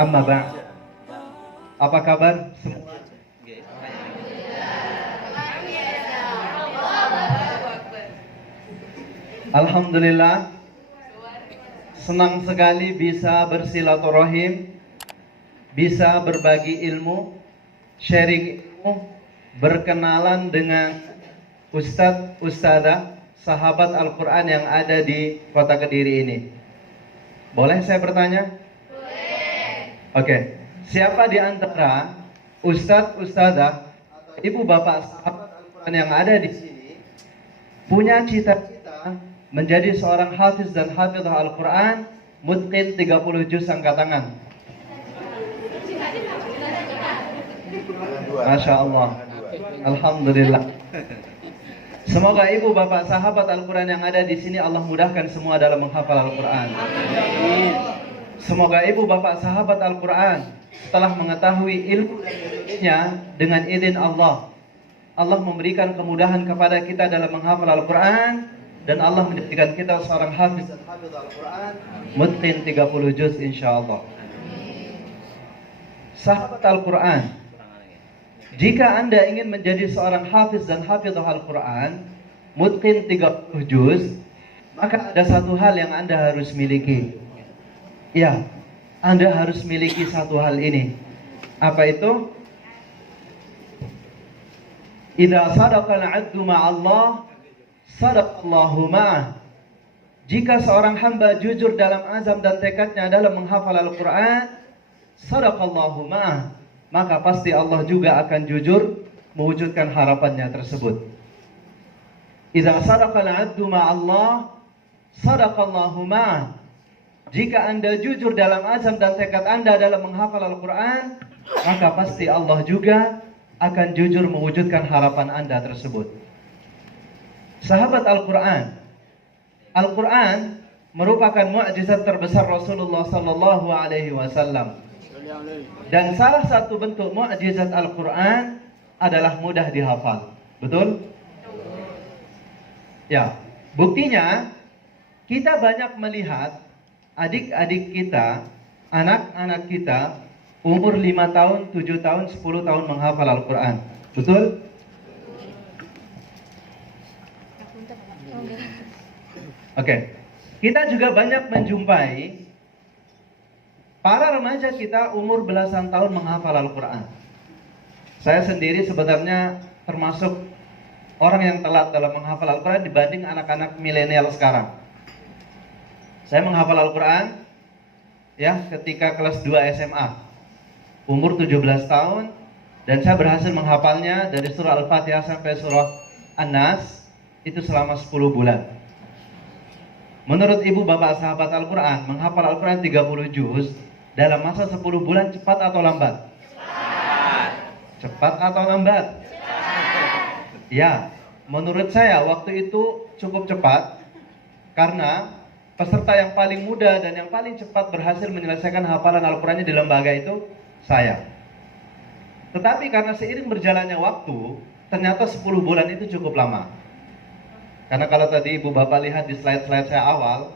Amma ba'd. Apa kabar semua? Alhamdulillah, senang sekali bisa bersilaturahim, bisa berbagi ilmu, sharing ilmu, berkenalan dengan ustadz, ustadzah, sahabat Al-Quran yang ada di kota Kediri ini. Boleh saya bertanya? Boleh. Oke, siapa di antara ustadz, ustadzah, ibu bapak sahabat Al-Quran yang ada di sini punya cita-cita menjadi seorang hafiz dan hafizah Al-Quran, mutqin 30 juz? Angkat tangan. Masya Allah. Alhamdulillah. Semoga ibu bapak sahabat Al-Quran yang ada di sini Allah mudahkan semua dalam menghafal Al-Quran. Semoga ibu bapak sahabat Al-Quran setelah mengetahui ilmunya dengan izin Allah, Allah memberikan kemudahan kepada kita dalam menghafal Al-Quran, dan Allah menjadikan kita seorang hafiz dan hafidh Al-Quran, mutqin 30 juz insyaallah. Sahabat Al-Quran, jika Anda ingin menjadi seorang hafiz dan hafidh Al-Quran, mutqin 30 juz, maka ada satu hal yang Anda harus miliki. Ya, Anda harus miliki satu hal ini. Apa itu? Idza sadaqal 'abdu ma'allah, sadaqallahu ma'ah. Jika seorang hamba jujur dalam azam dan tekadnya dalam menghafal Al-Quran, sadaqallahu ma'ah, maka pasti Allah juga akan jujur mewujudkan harapannya tersebut. Idza sadaqal 'abdu ma'allah, sadaqallahu ma'ah. Jika Anda jujur dalam azam dan tekad Anda dalam menghafal Al-Quran, maka pasti Allah juga akan jujur mewujudkan harapan Anda tersebut. Sahabat Al-Quran, Al-Quran merupakan mukjizat terbesar Rasulullah sallallahu alaihi wasallam. Dan salah satu bentuk mukjizat Al-Quran adalah mudah dihafal. Betul? Ya, buktinya kita banyak melihat adik-adik kita, anak-anak kita umur 5 tahun, 7 tahun, 10 tahun menghafal Al-Quran. Betul? Oke. Kita juga banyak menjumpai para remaja kita umur belasan tahun menghafal Al-Quran. Saya sendiri sebenarnya termasuk orang yang telat dalam menghafal Al-Quran dibanding anak-anak milenial sekarang. Saya menghafal Al-Quran ya ketika kelas 2 SMA, umur 17 tahun, dan saya berhasil menghafalnya dari surah Al-Fatihah sampai surah An-Nas itu selama 10 bulan. Menurut ibu bapak sahabat Al-Quran, menghafal Al-Quran 30 juz dalam masa 10 bulan cepat atau lambat? Cepat. Cepat atau lambat? Cepat. Ya, menurut saya waktu itu cukup cepat, karena peserta yang paling muda dan yang paling cepat berhasil menyelesaikan hafalan Al-Qurannya di lembaga itu saya. Tetapi karena seiring berjalannya waktu, ternyata 10 bulan itu cukup lama. Karena kalau tadi ibu bapak lihat di slide-slide saya awal,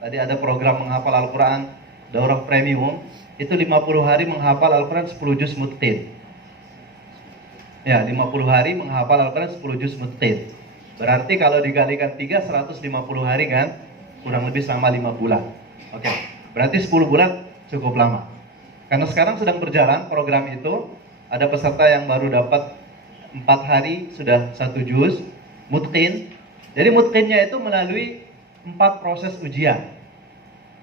tadi ada program menghafal Al-Quran Daurah Premium, itu 50 hari menghafal Al-Quran 10 juz mutqin. Ya, 50 hari menghafal Al-Quran 10 juz mutqin. Berarti kalau dikalikan 3, 150 hari kan? Kurang lebih sama 5 bulan. Oke, berarti 10 bulan cukup lama. Karena sekarang sedang berjalan program itu, ada peserta yang baru dapat 4 hari sudah 1 juz mutqin. Jadi mutqinnya itu melalui 4 proses ujian.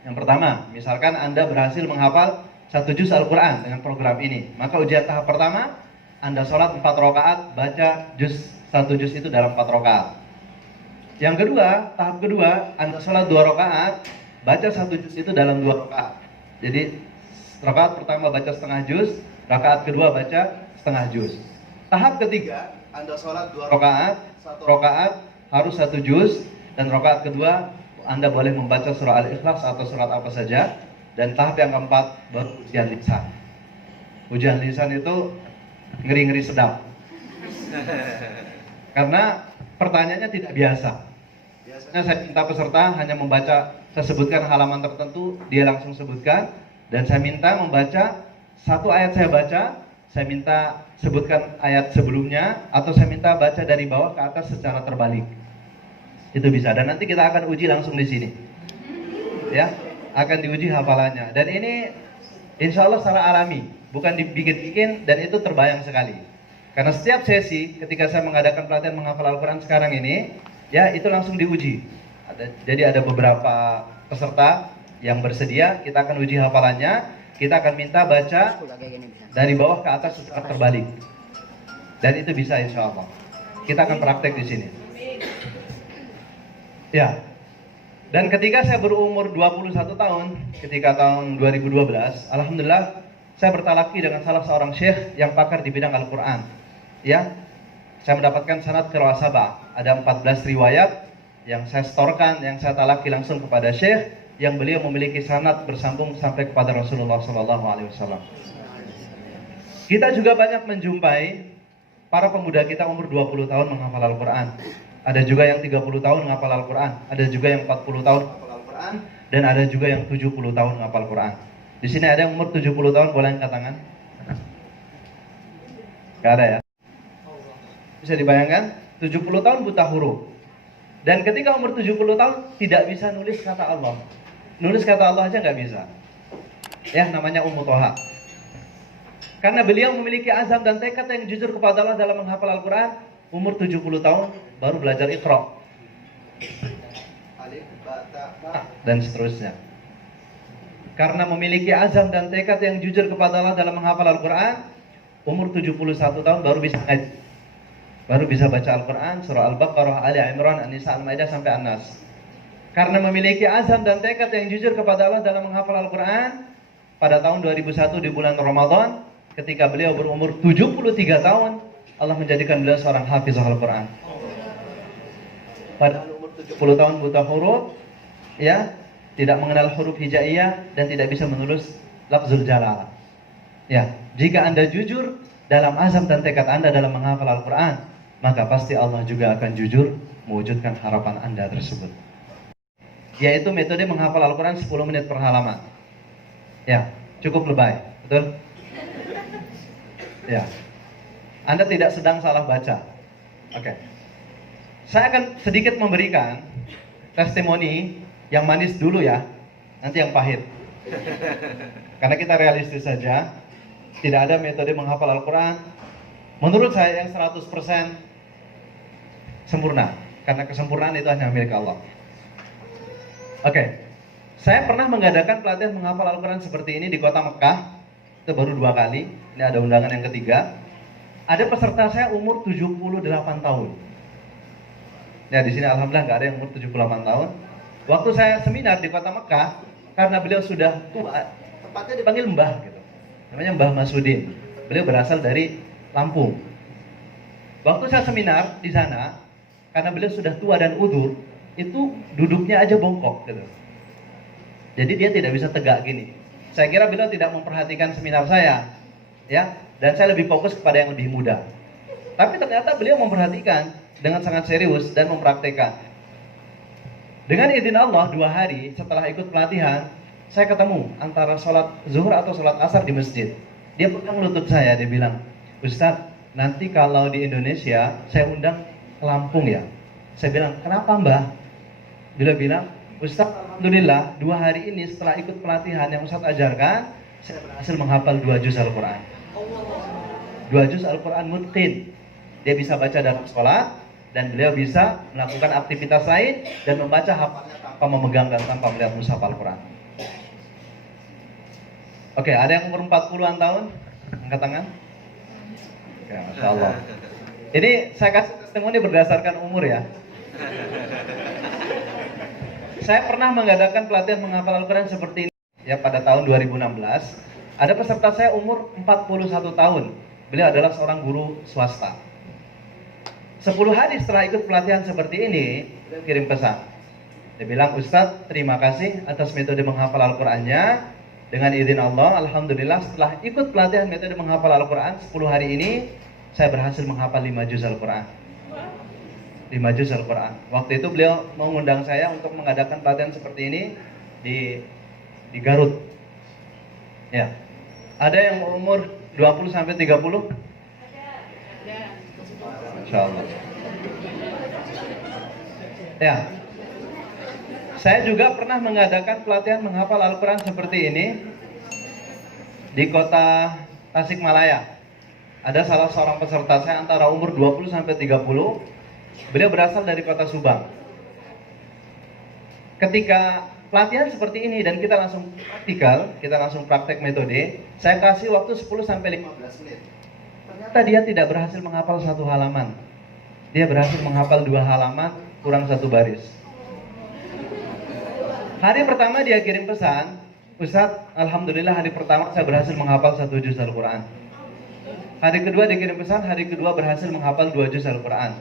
Yang pertama, misalkan Anda berhasil menghafal 1 juz Al-Quran dengan program ini, maka ujian tahap pertama, Anda sholat 4 rakaat, baca 1 juz itu dalam 4 rakaat. Yang kedua, tahap kedua, Anda sholat 2 rakaat, baca 1 juz itu dalam 2 rakaat. Jadi rakaat pertama baca setengah juz, rakaat kedua baca setengah juz. Tahap ketiga, Anda sholat 2 rakaat, 1 rakaat harus 1 juz, dan rakaat kedua Anda boleh membaca surah Al-Ikhlas atau surat apa saja. Dan tahap yang keempat baru ujian lisan. Ujian lisan itu ngeri-ngeri sedap. Karena pertanyaannya tidak biasa. Biasanya saya minta peserta hanya membaca, saya sebutkan halaman tertentu, dia langsung sebutkan, Dan saya minta membaca satu ayat saya minta sebutkan ayat sebelumnya, atau saya minta baca dari bawah ke atas secara terbalik. Itu bisa. Dan nanti kita akan uji langsung di sini. Ya, akan diuji hafalannya. Dan ini insya Allah secara alami, bukan dibikin-bikin, dan itu terbayang sekali. Karena setiap sesi ketika saya mengadakan pelatihan menghafal Al-Quran sekarang ini, ya itu langsung diuji. Jadi ada beberapa peserta yang bersedia, kita akan uji hafalannya. Kita akan minta baca dari bawah ke atas secara terbalik. Dan itu bisa insya Allah. Kita akan praktek di sini. Ya. Dan ketika saya berumur 21 tahun, ketika tahun 2012, alhamdulillah saya bertalaki dengan salah seorang syekh yang pakar di bidang Al-Quran. Ya. Saya mendapatkan sanad qiraah sab'ah. Ada 14 riwayat yang saya setorkan, yang saya talaki langsung kepada syekh, yang beliau memiliki sanad bersambung sampai kepada Rasulullah SAW. Kita juga banyak menjumpai para pemuda kita umur 20 tahun menghafal Al-Quran. Ada juga yang 30 tahun menghafal Al-Quran. Ada juga yang 40 tahun menghafal Al-Quran. Dan ada juga yang 70 tahun menghafal Al-Quran. Di sini ada yang umur 70 tahun, boleh angkat tangan? Gak ada ya? Bisa dibayangkan? 70 tahun buta huruf. Dan ketika umur 70 tahun tidak bisa nulis kata Allah. Nulis kata Allah aja nggak bisa. Ya, namanya Ummu Toha. Karena beliau memiliki azam dan tekad yang jujur kepada Allah dalam menghafal Al-Quran. Umur 70 tahun baru belajar Iqra. Alif, ba, ta, ba, dan seterusnya. Karena memiliki azam dan tekad yang jujur kepada Allah dalam menghafal Al-Quran, umur 71 tahun baru bisa ngaji. Baru bisa baca Al-Quran, surah Al-Baqarah, Ali Imran, An-Nisa, Al-Maidah sampai An-Nas. Karena memiliki azam dan tekad yang jujur kepada Allah dalam menghafal Al-Quran, pada tahun 2001 di bulan Ramadan, ketika beliau berumur 73 tahun, Allah menjadikan beliau seorang hafizah Al-Quran. Pada umur 70 tahun buta huruf, ya, tidak mengenal huruf hijaiyah dan tidak bisa menulis lafzul jalalah. Ya, jika Anda jujur dalam azam dan tekad Anda dalam menghafal Al-Quran, maka pasti Allah juga akan jujur mewujudkan harapan Anda tersebut. Yaitu metode menghafal Al-Quran 10 menit per halaman. Ya, cukup lebay, betul? Ya. Anda tidak sedang salah baca. Oke. Saya akan sedikit memberikan testimoni yang manis dulu ya, nanti yang pahit. Karena kita realistis saja, tidak ada metode menghafal Al-Quran menurut saya yang 100% sempurna. Karena kesempurnaan itu hanya milik Allah. Oke, saya pernah mengadakan pelatihan menghafal Al-Quran seperti ini di kota Mekah. Itu baru 2 kali. Ini ada undangan yang ketiga. Ada peserta saya umur 78 tahun. Ya, di sini alhamdulillah nggak ada yang umur 78 tahun. Waktu saya seminar di kota Mekah, karena beliau sudah tua, tempatnya dipanggil Mbah gitu. Namanya Mbah Masudin. Beliau berasal dari Lampung. Waktu saya seminar di sana, karena beliau sudah tua dan udur, itu duduknya aja bongkok gitu. Jadi dia tidak bisa tegak gini. Saya kira beliau tidak memperhatikan seminar saya, ya, dan saya lebih fokus kepada yang lebih muda. Tapi ternyata beliau memperhatikan dengan sangat serius dan mempraktekkan. Dengan izin Allah 2 hari setelah ikut pelatihan, saya ketemu antara sholat zuhur atau sholat asar di masjid. Dia pegang lutut saya, dia bilang, Ustadz, nanti kalau di Indonesia saya undang ke Lampung ya. Saya bilang, kenapa Mbah? Beliau bilang, Ustadz, alhamdulillah 2 hari ini setelah ikut pelatihan yang Ustadz ajarkan, saya berhasil menghafal 2 juz Al-Quran. 2 juz Al-Quran mutqin. Dia bisa baca dalam sholat, dan beliau bisa melakukan aktivitas lain dan membaca hafalnya tanpa memegang dan tanpa melihat mushaf Al-Quran. Oke, ada yang umur 40-an tahun? Angkat tangan. Oke, Masya Allah. Ini saya kasih testimoni berdasarkan umur ya. Saya pernah mengadakan pelatihan menghafal Al-Quran seperti ini ya pada tahun 2016. Ada peserta saya umur 41 tahun. Beliau adalah seorang guru swasta. 10 hari setelah ikut pelatihan seperti ini, beliau kirim pesan. Dia bilang, Ustadz, terima kasih atas metode menghafal Al-Qurannya. Dengan izin Allah, alhamdulillah setelah ikut pelatihan metode menghafal Al-Quran 10 hari ini, saya berhasil menghafal 5 juz Al-Quran. 5 juz Al-Quran. Waktu itu beliau mengundang saya untuk mengadakan pelatihan seperti ini di Garut. Ya. Ada yang umur 20 sampai 30? Masya Allah. Ya. Saya juga pernah mengadakan pelatihan menghafal Al-Quran seperti ini di kota Tasikmalaya. Ada salah seorang peserta saya antara umur 20 sampai 30. Beliau berasal dari kota Subang. Ketika pelatihan seperti ini dan kita langsung praktikal, kita langsung praktek metode, saya kasih waktu 10 sampai 15 menit. Ternyata dia tidak berhasil menghafal satu halaman. Dia berhasil menghafal 2 halaman, kurang 1 baris. Hari pertama dia kirim pesan, Ustadz, Alhamdulillah hari pertama saya berhasil menghafal 1 juz Al-Quran. Hari kedua dia kirim pesan, hari kedua berhasil menghafal 2 juz Al-Quran.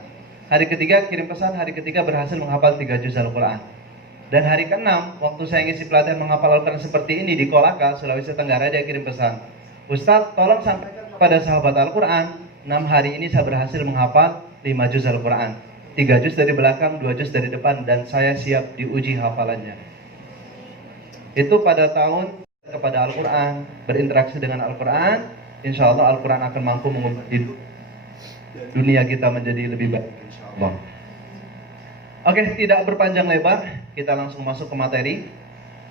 Hari ketiga kirim pesan, hari ketiga berhasil menghafal 3 juz Al-Quran. Dan hari ke-6, waktu saya ngisi pelatihan menghafal Al-Quran seperti ini di Kolaka, Sulawesi Tenggara, dia kirim pesan, Ustadz, tolong sampaikan kepada sahabat Al-Quran, 6 hari ini saya berhasil menghafal 5 juz Al-Quran. 3 juz dari belakang, 2 juz dari depan, dan saya siap diuji hafalannya. Itu pada tahun kepada Al-Quran, berinteraksi dengan Al-Quran, insya Allah Al-Quran akan mampu mengubah hidup dunia kita menjadi lebih baik, insya Allah. Oke, tidak berpanjang lebar, kita langsung masuk ke materi.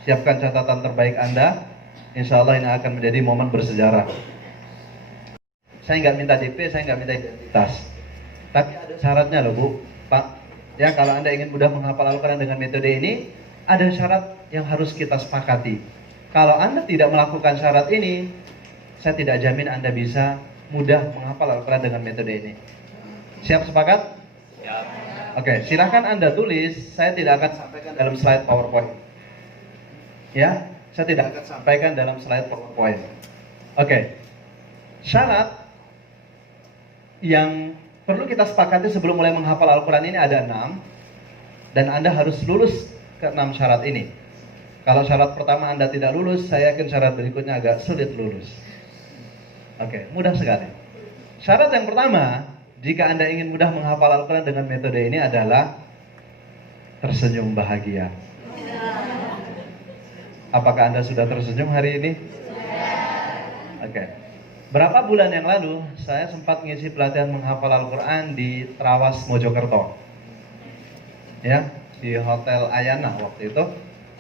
Siapkan catatan terbaik Anda, insya Allah ini akan menjadi momen bersejarah. Saya nggak minta DP, saya nggak minta identitas, tapi ada syaratnya loh Bu, Pak. Ya, kalau Anda ingin mudah menghafal Al-Quran dengan metode ini, ada syarat yang harus kita sepakati. Kalau Anda tidak melakukan syarat ini, saya tidak jamin Anda bisa mudah menghafal Al-Quran dengan metode ini. Siap, sepakat? Siap. Oke, silahkan Anda tulis. Saya tidak akan sampaikan dalam slide PowerPoint. Ya, saya tidak akan sampaikan dalam slide PowerPoint. Oke, syarat yang perlu kita sepakati sebelum mulai menghafal Al-Quran ini ada 6. Dan Anda harus lulus ke-6 syarat ini. Kalau syarat pertama Anda tidak lulus, saya yakin syarat berikutnya agak sulit lulus. Oke, mudah sekali. Syarat yang pertama, jika Anda ingin mudah menghafal Al-Quran dengan metode ini adalah tersenyum bahagia. Apakah Anda sudah tersenyum hari ini? Oke. Berapa bulan yang lalu, saya sempat ngisi pelatihan menghafal Al-Quran di Trawas, Mojokerto. Ya, di Hotel Ayana waktu itu.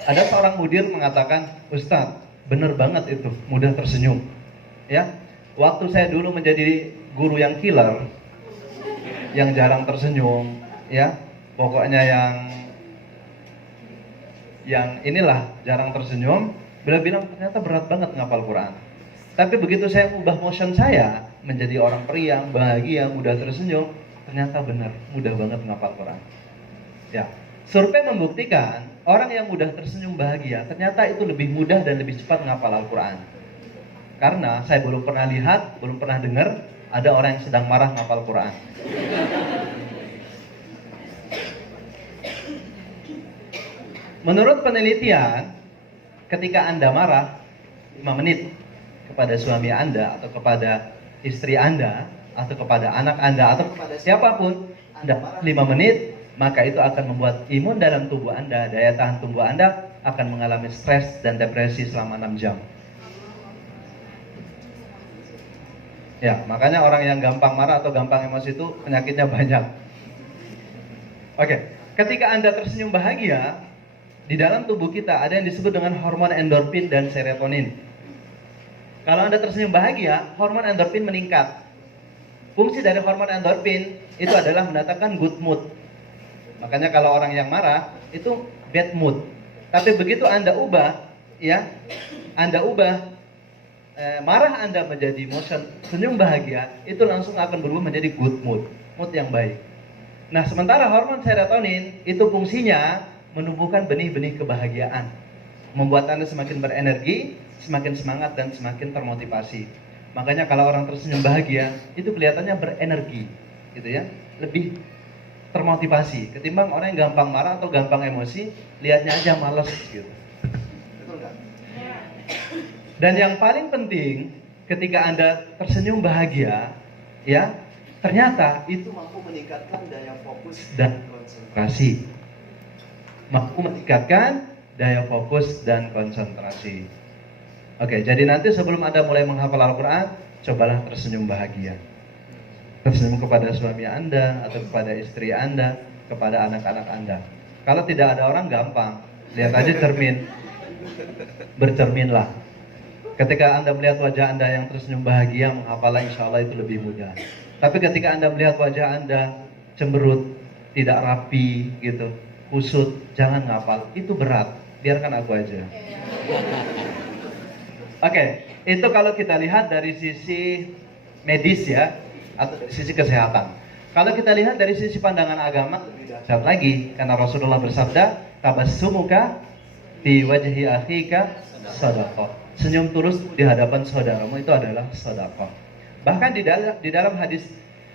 Ada seorang mudir mengatakan, Ustadz, bener banget itu, mudah tersenyum. Ya, waktu saya dulu menjadi guru yang killer, yang jarang tersenyum, ya, pokoknya yang inilah jarang tersenyum. Beliau bilang ternyata berat banget ngapal Quran. Tapi begitu saya ubah motion saya menjadi orang periang, bahagia, mudah tersenyum, ternyata benar mudah banget ngapal Quran. Ya, survei membuktikan orang yang mudah tersenyum bahagia ternyata itu lebih mudah dan lebih cepat menghafal Al-Quran. Karena saya belum pernah lihat, belum pernah dengar ada orang yang sedang marah menghafal Quran. Menurut penelitian, ketika Anda marah 5 menit kepada suami Anda atau kepada istri Anda atau kepada anak Anda atau kepada siapapun, Anda marah 5 menit, maka itu akan membuat imun dalam tubuh Anda, daya tahan tubuh Anda akan mengalami stres dan depresi selama 6 jam. Ya, makanya orang yang gampang marah atau gampang emosi itu penyakitnya banyak. Oke, ketika Anda tersenyum bahagia, di dalam tubuh kita ada yang disebut dengan hormon endorfin dan serotonin. Kalau Anda tersenyum bahagia, hormon endorfin meningkat. Fungsi dari hormon endorfin itu adalah mendatangkan good mood. Makanya kalau orang yang marah itu bad mood. Tapi begitu Anda ubah, ya, Anda ubah marah Anda menjadi motion senyum bahagia, itu langsung akan berubah menjadi good mood, mood yang baik. Nah, sementara hormon serotonin itu fungsinya menumbuhkan benih-benih kebahagiaan, membuat Anda semakin berenergi, semakin semangat dan semakin termotivasi. Makanya kalau orang tersenyum bahagia itu kelihatannya berenergi, gitu ya, lebih termotivasi ketimbang orang yang gampang marah atau gampang emosi, lihatnya aja malas gitu. Betul nggak? Dan yang paling penting, ketika Anda tersenyum bahagia, ya, ternyata itu mampu meningkatkan daya fokus dan konsentrasi. Mampu meningkatkan daya fokus dan konsentrasi. Oke, jadi nanti sebelum Anda mulai menghafal Al-Quran, cobalah tersenyum bahagia. Tersenyum kepada suami Anda, atau kepada istri Anda, kepada anak-anak Anda. Kalau tidak ada orang, gampang. Lihat aja cermin. Bercerminlah. Ketika Anda melihat wajah Anda yang tersenyum bahagia, menghafalnya insya Allah itu lebih mudah. Tapi ketika Anda melihat wajah Anda cemberut, tidak rapi gitu, kusut, jangan ngapal. Itu berat. Biarkan aku aja. Oke, itu kalau kita lihat dari sisi medis ya, atau dari sisi kesehatan. Kalau kita lihat dari sisi pandangan agama, lebih dahsyat lagi, karena Rasulullah bersabda, tabassumuka fi wajhi akhika shadaqah. Senyum tulus di hadapan saudaramu itu adalah sedekah. Bahkan di dalam hadis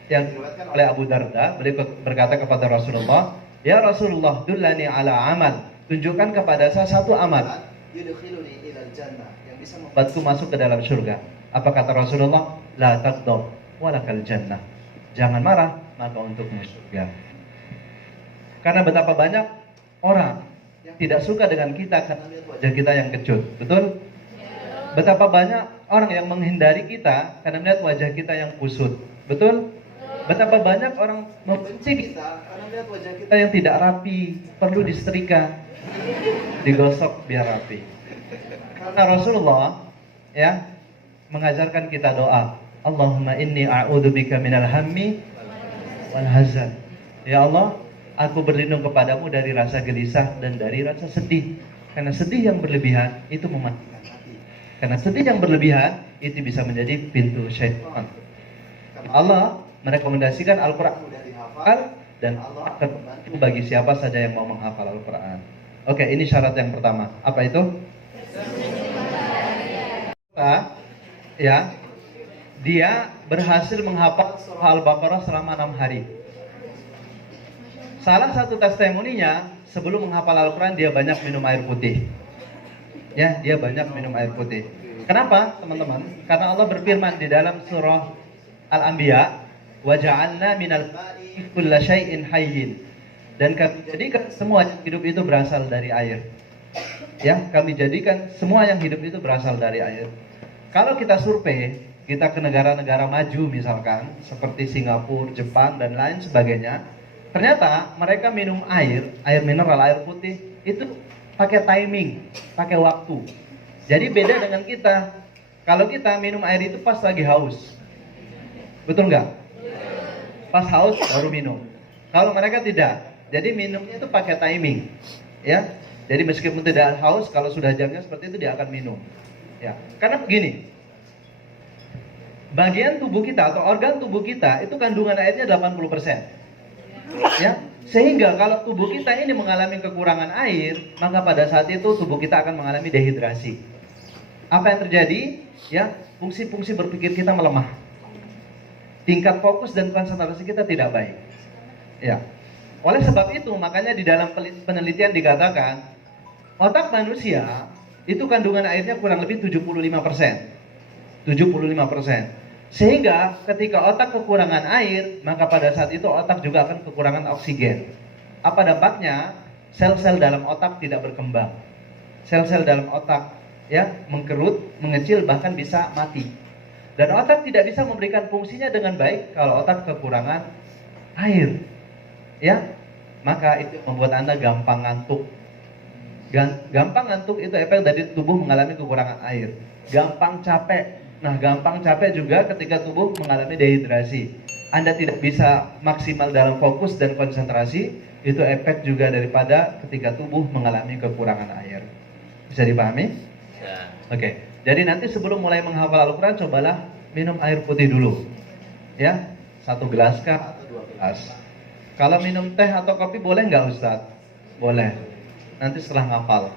yang diriwayatkan oleh Abu Darda, beliau berkata kepada Rasulullah, "Ya Rasulullah, dullani ala amal." Tunjukkan kepada saya satu amal, yudkhiluni ilal jannah, yang bisa membuatku masuk ke dalam surga. Apa kata Rasulullah? La taghdab walakal jannah. Jangan marah, maka untukmu surga. Karena betapa banyak orang yang tidak suka dengan kita karena lihat wajah kita yang kecut. Betul? Betapa banyak orang yang menghindari kita karena melihat wajah kita yang kusut. Betul? Betapa banyak orang membenci kita karena melihat wajah kita yang tidak rapi, perlu disetrika, digosok biar rapi. Karena Rasulullah ya mengajarkan kita doa, Allahumma inni a'udzubika minal hammi wal hazan. Ya Allah, aku berlindung kepadamu dari rasa gelisah dan dari rasa sedih. Karena sedih yang berlebihan itu mematikan hati. Karena sedih yang berlebihan itu bisa menjadi pintu syaitan. Karena Allah merekomendasikan Al-Quran mudah dihafal dan Allah akan membantu bagi siapa saja yang mau menghafal Al-Quran. Oke, ini syarat yang pertama. Apa itu? Ya, dia berhasil menghafal surah Al-Baqarah selama 6 hari. Salah satu testimoninya, sebelum menghafal Al-Quran dia banyak minum air putih. Ya, dia banyak minum air putih. Kenapa, teman-teman? Karena Allah berfirman di dalam surah Al-Anbiya, "Waja'alna minal ma'i kulla syai'in hayyin." Dan kami jadikan semua yang hidup itu berasal dari air. Ya, kami jadikan semua yang hidup itu berasal dari air. Kalau kita survei, kita ke negara-negara maju misalkan, seperti Singapura, Jepang, dan lain sebagainya, ternyata mereka minum air mineral, air putih, itu pakai timing, pakai waktu. Jadi beda dengan kita. Kalau kita minum air itu pas lagi haus. Betul nggak? Pas haus baru minum. Kalau mereka tidak. Jadi minumnya itu pakai timing. Ya. Jadi meskipun tidak haus, kalau sudah jamnya seperti itu dia akan minum. Ya. Karena begini. Bagian tubuh kita atau organ tubuh kita itu kandungan airnya 80%. Ya. Sehingga kalau tubuh kita ini mengalami kekurangan air, maka pada saat itu tubuh kita akan mengalami dehidrasi. Apa yang terjadi? Ya, fungsi-fungsi berpikir kita melemah. Tingkat fokus dan konsentrasi kita tidak baik. Ya. Oleh sebab itu, makanya di dalam penelitian dikatakan, otak manusia itu kandungan airnya kurang lebih 75%. 75%. Sehingga ketika otak kekurangan air, maka pada saat itu otak juga akan kekurangan oksigen. Apa dampaknya? Sel-sel dalam otak tidak berkembang. Sel-sel dalam otak ya mengkerut, mengecil, bahkan bisa mati. Dan otak tidak bisa memberikan fungsinya dengan baik kalau otak kekurangan air. Ya, maka itu membuat Anda gampang ngantuk. Gampang ngantuk itu efek dari tubuh mengalami kekurangan air. Gampang capek. Nah, gampang capek juga ketika tubuh mengalami dehidrasi. Anda tidak bisa maksimal dalam fokus dan konsentrasi. Itu efek juga daripada ketika tubuh mengalami kekurangan air. Bisa dipahami? Ya. Oke. Jadi nanti sebelum mulai menghafal Al-Quran, cobalah minum air putih dulu. Ya, 1 gelas kah atau 2 gelas. Kalau minum teh atau kopi boleh nggak Ustadz? Boleh. Nanti setelah ngafal.